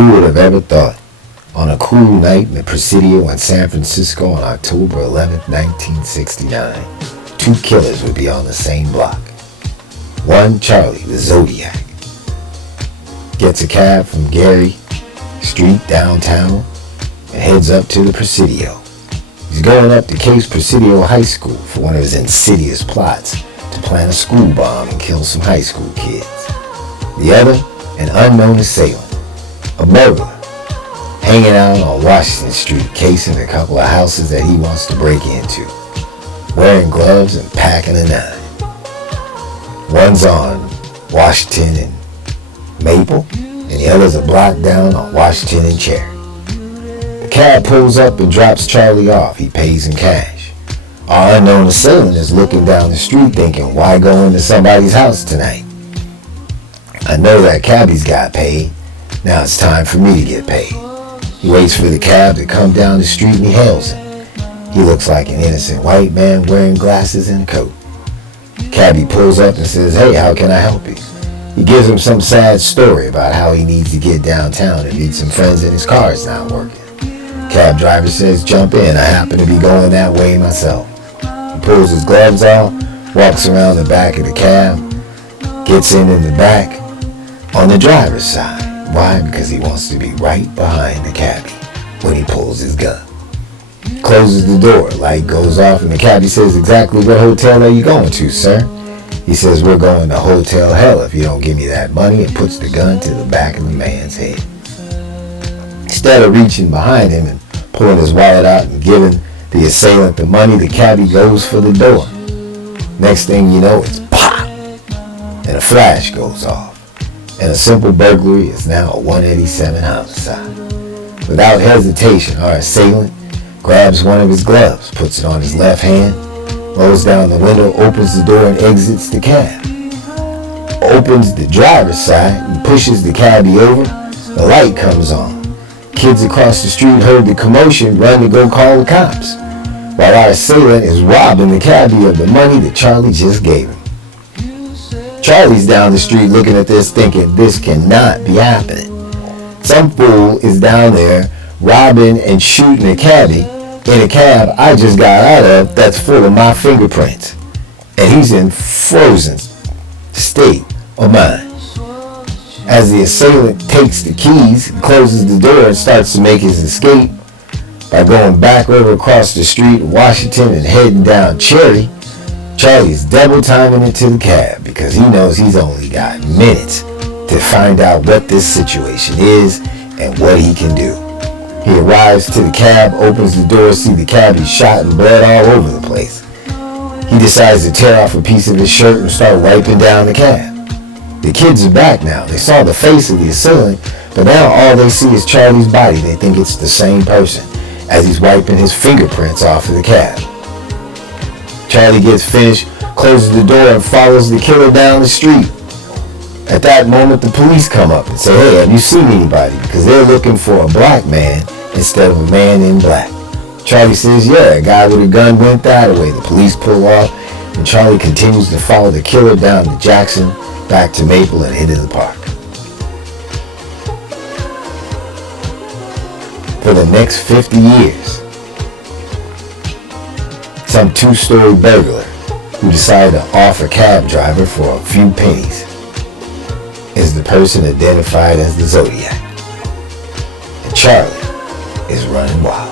Who would have ever thought? On a cool night in the Presidio in San Francisco on October 11th, 1969, two killers would be on the same block. One, Charlie, the Zodiac, gets a cab from Gary Street downtown and heads up to the Presidio. He's going up to Case Presidio High School for one of his insidious plots to plant a school bomb and kill some high school kids. The other, an unknown assailant, a burglar, hanging out on Washington Street, casing a couple of houses that he wants to break into, wearing gloves and packing a 9. One's on Washington and Maple, and the other's a block down on Washington and Cherry. The cab pulls up and drops Charlie off. He pays in cash. Our unknown assailant is looking down the street thinking, why go into somebody's house tonight? I know that cabbie's got paid. Now it's time for me to get paid. He waits for the cab to come down the street and he hails him. He looks like an innocent white man wearing glasses and a coat. Cabbie pulls up and says, hey, how can I help you? He gives him some sad story about how he needs to get downtown and meet some friends and his car's not working. Cab driver says, jump in, I happen to be going that way myself. He pulls his gloves off, walks around the back of the cab, gets in the back on the driver's side. Why? Because he wants to be right behind the cabbie when he pulls his gun. Closes the door, light goes off, and the cabbie says, exactly what hotel are you going to, sir? He says, we're going to Hotel Hell if you don't give me that money, and puts the gun to the back of the man's head. Instead of reaching behind him and pulling his wallet out and giving the assailant the money, the cabbie goes for the door. Next thing you know, it's pop! And a flash goes off. And a simple burglary is now a 187 homicide. Without hesitation, our assailant grabs one of his gloves, puts it on his left hand, rolls down the window, opens the door and exits the cab. Opens the driver's side and pushes the cabbie over. The light comes on. Kids across the street heard the commotion, run to go call the cops, while our assailant is robbing the cabbie of the money that Charlie just gave him. Charlie's down the street looking at this thinking this cannot be happening. Some fool is down there robbing and shooting a cabbie in a cab I just got out of that's full of my fingerprints. And he's in frozen state of mind. As the assailant takes the keys, closes the door and starts to make his escape by going back over across the street in Washington and heading down Cherry, Charlie's double timing it to the cab because he knows he's only got minutes to find out what this situation is and what he can do. He arrives to the cab, opens the door, sees the cabbie shot and blood all over the place. He decides to tear off a piece of his shirt and start wiping down the cab. The kids are back now. They saw the face of the assailant, but now all they see is Charlie's body. They think it's the same person as he's wiping his fingerprints off of the cab. Charlie gets finished, closes the door, and follows the killer down the street. At that moment, the police come up and say, hey, have you seen anybody? Because they're looking for a black man instead of a man in black. Charlie says, yeah, a guy with a gun went that way. The police pull off, and Charlie continues to follow the killer down to Jackson, back to Maple, and into the park. For the next 50 years, some two-story burglar who decided to offer a cab driver for a few pennies is the person identified as the Zodiac. And Charlie is running wild.